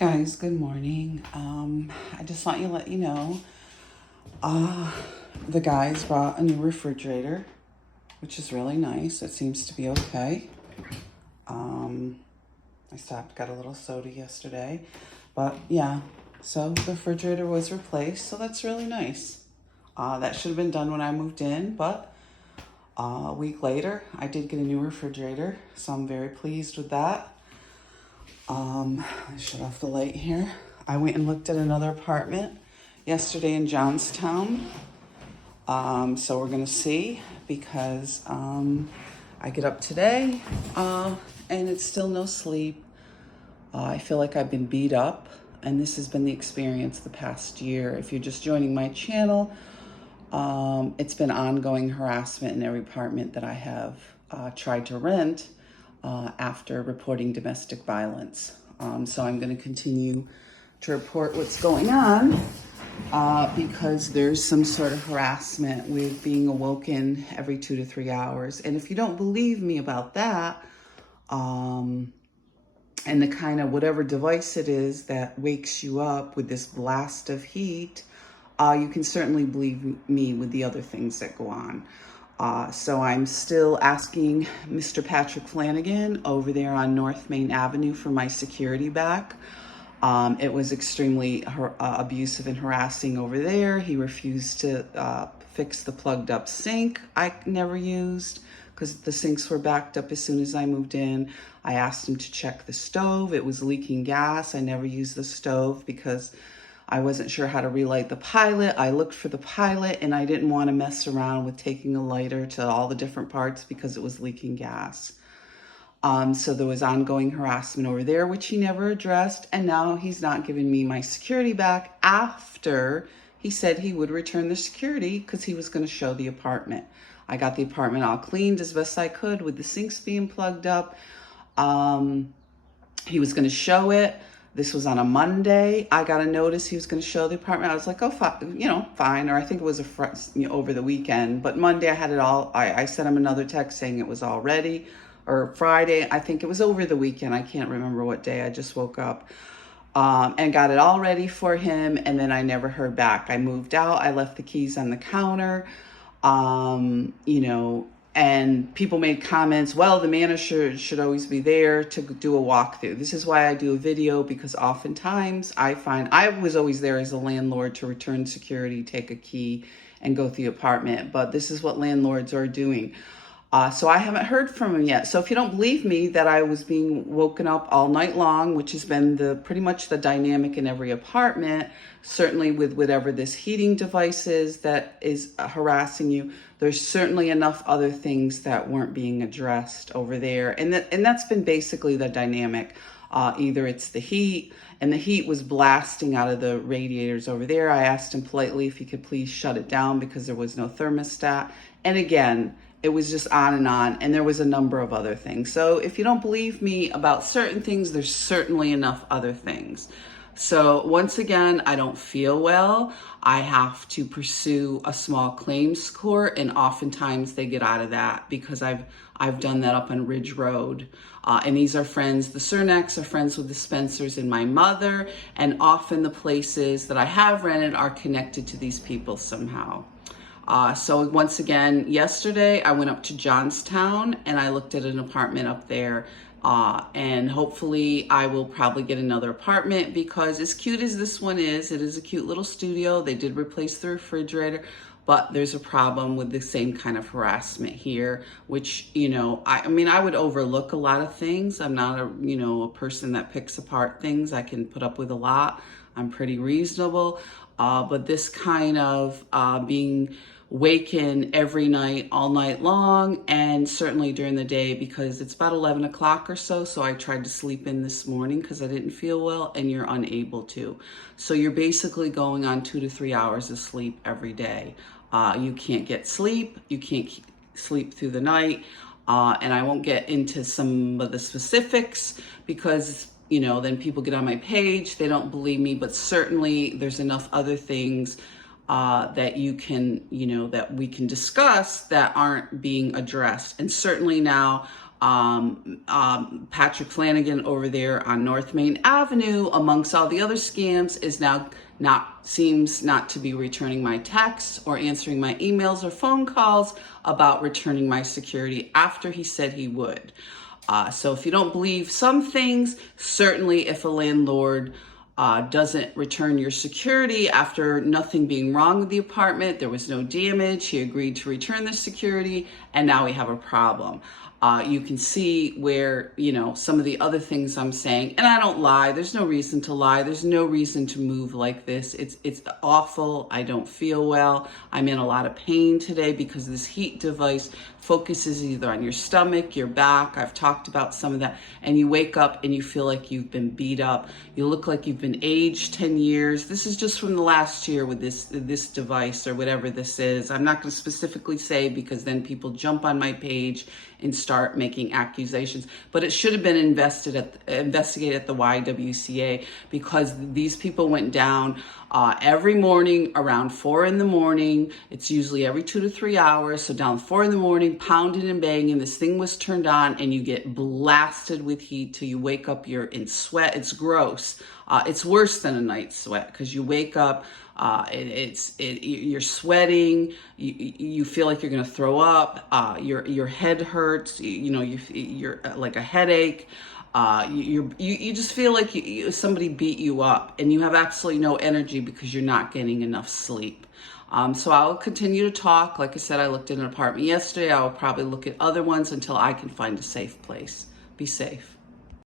Guys, good morning. I just want to let you know, uh, the guys brought a new refrigerator, which is really nice. It seems to be okay. Um, I stopped, got a little soda yesterday, but yeah, so the refrigerator was replaced, so that's really nice. That should have been done when I moved in, but a week later, I did get a new refrigerator, so I'm very pleased with that. I shut off the light here. I went and looked at another apartment yesterday in Johnstown. So we're gonna see because I get up today and it's still no sleep. I feel like I've been beat up, and this has been the experience the past year. If you're just joining my channel, it's been ongoing harassment in every apartment that I have tried to rent after reporting domestic violence. So I'm going to continue to report what's going on because there's some sort of harassment with being awoken every 2 to 3 hours. And if you don't believe me about that, and the kind of whatever device it is that wakes you up with this blast of heat, you can certainly believe me with the other things that go on. So I'm still asking Mr. Patrick Flanagan over there on North Main Avenue for my security back. It was extremely abusive and harassing over there. He refused to fix the plugged up sink I never used because the sinks were backed up as soon as I moved in. I asked him to check the stove. It was leaking gas. I never used the stove because I wasn't sure how to relight the pilot. I looked for the pilot and I didn't want to mess around with taking a lighter to all the different parts because it was leaking gas. So there was ongoing harassment over there, which he never addressed. And now he's not giving me my security back after he said he would return the security because he was going to show the apartment. I got the apartment all cleaned as best I could with the sinks being plugged up. He was going to show it. This was on a Monday. I got a notice he was going to show the apartment. I was like, oh, fine. Or I think it was over the weekend. But Monday I had it all. I sent him another text saying it was all ready. Or Friday, I think it was over the weekend. I can't remember what day. I just woke up and got it all ready for him. And then I never heard back. I moved out. I left the keys on the counter. And people made comments, well, the manager should always be there to do a walkthrough. This is why I do a video, because oftentimes I find I was always there as a landlord to return security, take a key, and go through the apartment. But this is what landlords are doing. So I haven't heard from him yet. So if you don't believe me that I was being woken up all night long, which has been pretty much the dynamic in every apartment, certainly with whatever this heating device is that is harassing you, there's certainly enough other things that weren't being addressed over there. And that's been basically the dynamic. Either it's the heat, and the heat was blasting out of the radiators over there. I asked him politely if he could please shut it down because there was no thermostat. And again, it was just on, and there was a number of other things. So if you don't believe me about certain things, there's certainly enough other things. So once again, I don't feel well. I have to pursue a small claims court, and oftentimes they get out of that because I've done that up on Ridge Road. And these are friends, the Cernaks are friends with the Spencers and my mother, and often the places that I have rented are connected to these people somehow. So once again, yesterday I went up to Johnstown and I looked at an apartment up there. And hopefully I will probably get another apartment because as cute as this one is, it is a cute little studio. They did replace the refrigerator, but there's a problem with the same kind of harassment here, which, I mean, I would overlook a lot of things. I'm not a person that picks apart things. I can put up with a lot. I'm pretty reasonable. But this kind of being waken every night, all night long, and certainly during the day because it's about 11 o'clock or so. So I tried to sleep in this morning because I didn't feel well, and you're unable to. So you're basically going on 2 to 3 hours of sleep every day. You can't get sleep. You can't sleep through the night. And I won't get into some of the specifics because then people get on my page, they don't believe me, but certainly there's enough other things that you can, that we can discuss that aren't being addressed. And certainly now Patrick Flanagan over there on North Main Avenue, amongst all the other scams, is now seems not to be returning my texts or answering my emails or phone calls about returning my security after he said he would. So if you don't believe some things, certainly if a landlord doesn't return your security after nothing being wrong with the apartment, there was no damage, he agreed to return the security, and now we have a problem. You can see where, some of the other things I'm saying, and I don't lie. There's no reason to lie. There's no reason to move like this. It's awful. I don't feel well. I'm in a lot of pain today because this heat device focuses either on your stomach, your back. I've talked about some of that. And you wake up and you feel like you've been beat up. You look like you've been aged 10 years. This is just from the last year with this device or whatever this is. I'm not going to specifically say because then people jump on my page and start making accusations. But it should have been investigated at the YWCA because these people went down every morning around 4 in the morning. It's usually every 2 to 3 hours. So down 4 in the morning, pounding and banging. This thing was turned on and you get blasted with heat till you wake up. You're in sweat. It's gross. It's worse than a night sweat because you wake up, you're sweating. You feel like you're going to throw up. Your head hurts. You're like a headache. You just feel like somebody beat you up and you have absolutely no energy because you're not getting enough sleep. So I'll continue to talk. Like I said, I looked at an apartment yesterday. I will probably look at other ones until I can find a safe place. Be safe.